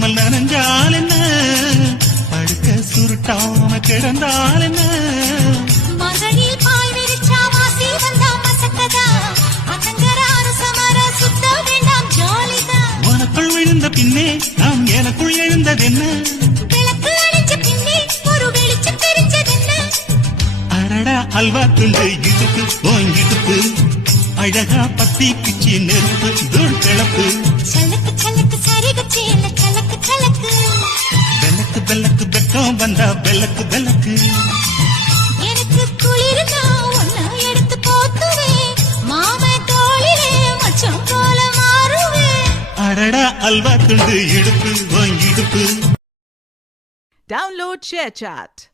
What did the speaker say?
குளிக்காமல் நனைஞ்சால் என்ன, படுக்க சுருட்டாம கிடந்தால் என்ன, மகளில் பாய் விரிச்சா வாசி வந்தா மசக்கதா, அத்தங்கராறு சமர சுத்த வேண்டாம் ஜாலிதான். உனக்குள் விழுந்த பின்னே நாம் எனக்குள் எழுந்ததென்ன, விளக்கு அணைஞ்ச பின்னே ஒரு வெளிச்சம் தெரிஞ்சதென்ன. அடடா அல்வா துண்டு இடுப்பு ஓங்கிடுப்பு, அழகா பத்தி பிச்சி நெருப்பு தூள் கிளப்பு, சலக்கு சலக்கு சரிகச்சி இல்ல சலக்கு சலக்கு, வெள்ளக்கு வெள்ளக்கு வெக்கம் வந்தா வெள்ளக்கு வெள்ளக்கு. எனக்கு குளிர்னா ஒன்ன எடுத்து போத்துவேன், மாம தோளிலே மச்சம் போல மாறுவேன். அடடா அல்வா துண்டு இடுப்பு ஓங்கிடுப்பு. Download ShareChat.